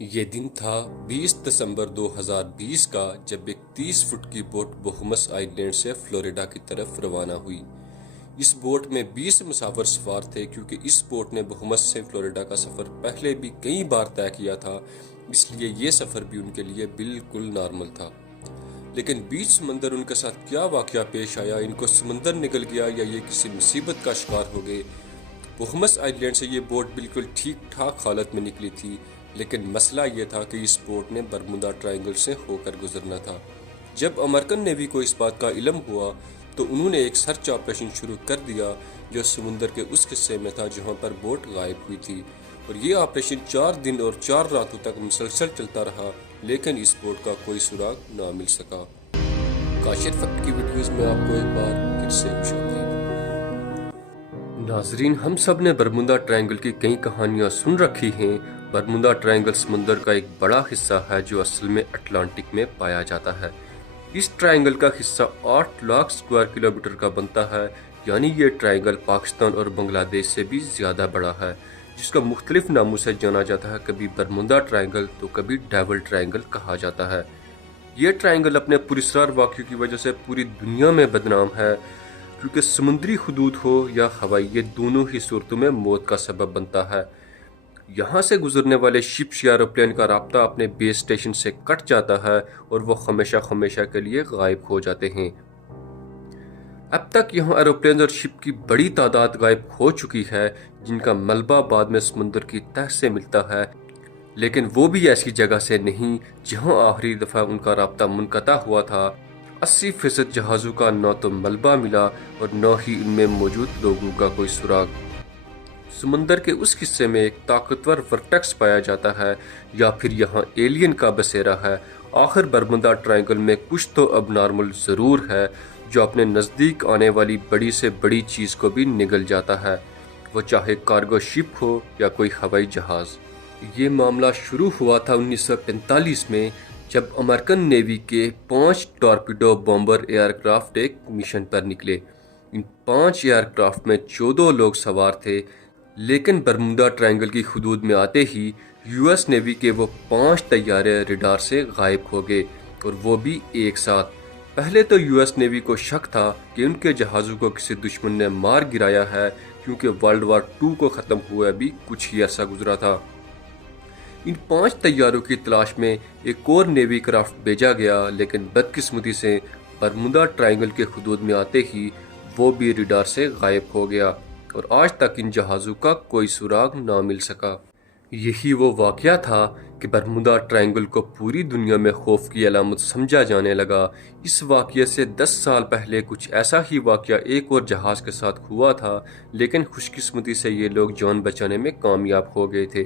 یہ دن تھا 20 دسمبر 2020 کا جب ایک 30 فٹ کی بوٹ بہمس آئی لینڈ سے فلوریڈا کی طرف روانہ ہوئی۔ اس بوٹ میں 20 مسافر سوار تھے کیونکہ اس بوٹ نے بہمس سے فلوریڈا کا سفر پہلے بھی کئی بار طے کیا تھا، اس لیے یہ سفر بھی ان کے لیے بالکل نارمل تھا۔ لیکن بیچ سمندر ان کے ساتھ کیا واقعہ پیش آیا، ان کو سمندر نگل گیا یا یہ کسی مصیبت کا شکار ہو گئے؟ بہمس آئی لینڈ سے یہ بوٹ بالکل ٹھیک ٹھاک حالت میں نکلی تھی، لیکن مسئلہ یہ تھا کہ اس بوٹ نے برمودا ٹرائنگل سے ہو کر گزرنا تھا۔ جب امریکن نیوی کو اس بات کا علم ہوا تو انہوں نے ایک سرچ آپریشن شروع کر دیا جو سمندر کے اس حصے میں تھا جہاں پر بوٹ غائب ہوئی تھی، اور یہ آپریشن 4 دن اور 4 راتوں تک مسلسل چلتا رہا، لیکن اس بوٹ کا کوئی سراغ نہ مل سکا۔ کاشر فیکٹ کی ویڈیوز میں آپ کو ایک بار پھر سے خوش آمدید۔ ناظرین، ہم سب نے برمودا ٹرائنگل کی کئی کہانیاں سن رکھی ہیں۔ برمودا ٹرائنگل سمندر کا ایک بڑا حصہ ہے جو اصل میں اٹلانٹک میں پایا جاتا ہے۔ اس ٹرائنگل کا حصہ 8 لاکھ اسکوائر کلومیٹر کا بنتا ہے، یعنی یہ ٹرائنگل پاکستان اور بنگلہ دیش سے بھی زیادہ بڑا ہے، جس کو مختلف ناموں سے جانا جاتا ہے، کبھی برمودا ٹرائنگل تو کبھی ڈیول ٹرائنگل کہا جاتا ہے۔ یہ ٹرائنگل اپنے پراسرار واقعوں کی وجہ سے پوری دنیا میں بدنام ہے، کیونکہ سمندری حدود ہو یا ہوائی، یہ دونوں ہی صورتوں میں موت کا سبب بنتا ہے۔ یہاں سے گزرنے والے شپس یا ایروپلین کا رابطہ اپنے بیس اسٹیشن سے کٹ جاتا ہے اور وہ ہمیشہ کے لیے غائب ہو جاتے ہیں۔ اب تک یہاں ایروپلین اور شپ کی بڑی تعداد غائب ہو چکی ہے، جن کا ملبہ بعد میں سمندر کی تہہ سے ملتا ہے، لیکن وہ بھی ایسی جگہ سے نہیں جہاں آخری دفعہ ان کا رابطہ منقطع ہوا تھا۔ 80% جہازوں کا نہ تو ملبہ ملا اور نہ ہی ان میں موجود لوگوں کا کوئی سراغ۔ سمندر کے اس حصے میں ایک طاقتور ورٹیکس پایا جاتا ہے یا پھر یہاں ایلین کا بسیرا ہے۔ آخر برمودا ٹرائنگل میں کچھ تو اب نارمل ضرور ہے جو اپنے نزدیک آنے والی بڑی سے بڑی چیز کو بھی نگل جاتا ہے، وہ چاہے کارگو شپ ہو یا کوئی ہوائی جہاز۔ یہ معاملہ شروع ہوا تھا 1945 میں، جب امریکن نیوی کے 5 ٹارپیڈو بامبر ایئر کرافٹ ایک مشن پر نکلے۔ ان 5 ایئر کرافٹ میں 14 لوگ سوار تھے، لیکن برمودا ٹرائنگل کی حدود میں آتے ہی یو ایس نیوی کے وہ 5 طیارے ریڈار سے غائب ہو گئے، اور وہ بھی ایک ساتھ۔ پہلے تو یو ایس نیوی کو شک تھا کہ ان کے جہازوں کو کسی دشمن نے مار گرایا ہے، کیونکہ ورلڈ وار 2 کو ختم ہوئے بھی کچھ ہی عرصہ گزرا تھا۔ ان 5 طیاروں کی تلاش میں ایک اور نیوی کرافٹ بھیجا گیا، لیکن بدقسمتی سے برمودا ٹرائنگل کے حدود میں آتے ہی وہ بھی ریڈار سے غائب ہو گیا، اور آج تک ان جہازوں کا کوئی سراغ نہ مل سکا۔ یہی وہ واقعہ تھا کہ برمودا ٹرائنگل کو پوری دنیا میں خوف کی علامت سمجھا جانے لگا۔ اس واقعے سے 10 سال پہلے کچھ ایسا ہی واقعہ ایک اور جہاز کے ساتھ ہوا تھا، لیکن خوش قسمتی سے یہ لوگ جان بچانے میں کامیاب ہو گئے تھے۔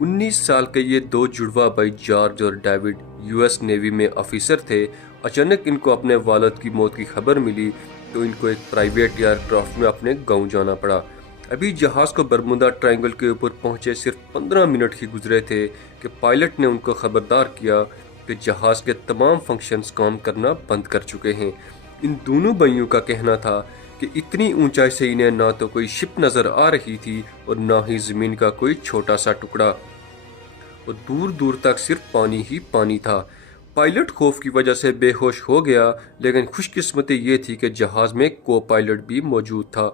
19 سال کے یہ 2 جڑواں بھائی جارج اور ڈیوڈ یو ایس نیوی میں آفیسر تھے۔ اچانک ان کو اپنے والد کی موت کی خبر ملی تو ان کو ایک پرائیویٹ ایئر کرافٹ میں اپنے گاؤں جانا پڑا۔ ابھی جہاز کو برمودا ٹرائنگل کے اوپر پہنچے صرف 15 منٹ ہی گزرے تھے کہ پائلٹ نے ان کو خبردار کیا کہ جہاز کے تمام فنکشنز کام کرنا بند کر چکے ہیں۔ ان دونوں بھائیوں کا کہنا تھا کہ اتنی اونچائی سے انہیں نہ تو کوئی شپ نظر آ رہی تھی اور نہ ہی زمین کا کوئی چھوٹا سا ٹکڑا، اور دور دور تک صرف پانی ہی پانی تھا۔ پائلٹ خوف کی وجہ سے بے ہوش ہو گیا، لیکن خوش قسمتی یہ تھی کہ جہاز میں کو پائلٹ بھی موجود تھا،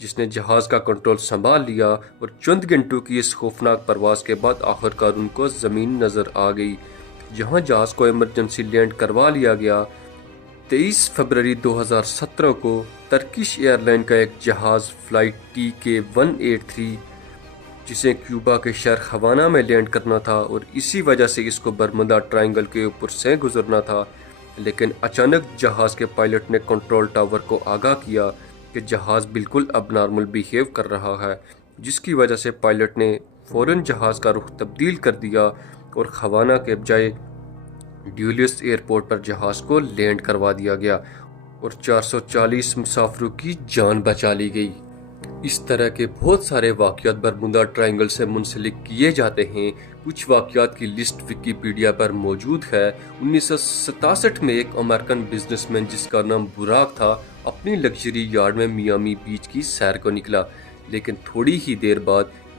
جس نے جہاز کا کنٹرول سنبھال لیا، اور چند گھنٹوں کی اس خوفناک پرواز کے بعد آخرکار ان کو زمین نظر آ گئی، جہاں جہاز کو ایمرجنسی لینڈ کروا لیا گیا۔ 23 فروری 2017 کو ترکش ایئر لائن کا ایک جہاز فلائٹ TK-183 جسے کیوبا کے شہر ہوانا میں لینڈ کرنا تھا، اور اسی وجہ سے اس کو برمودا ٹرائنگل کے اوپر سے گزرنا تھا، لیکن اچانک جہاز کے پائلٹ نے کنٹرول ٹاور کو آگاہ کیا کہ جہاز بالکل اب نارمل بیہیو کر رہا ہے، جس کی وجہ سے پائلٹ نے فوراً جہاز کا رخ تبدیل کر دیا اور ہوانا کے بجائے ڈیولیس ایئرپورٹ پر جہاز کو لینڈ کروا دیا گیا، اور 440 مسافروں کی جان بچا لی گئی۔ اس طرح کے بہت سارے واقعات برمودا ٹرائنگل سے منسلک کیے جاتے ہیں۔ کچھ واقعات کی لسٹ ویکیپیڈیا پر موجود ہے۔ 1967 میں ایک امریکن بزنس مین جس کا نام براک تھا اپنی لگژری یارڈ میں میامی بیچ کی سیر کو نکلا، لیکن تھوڑی ہی دیر بعد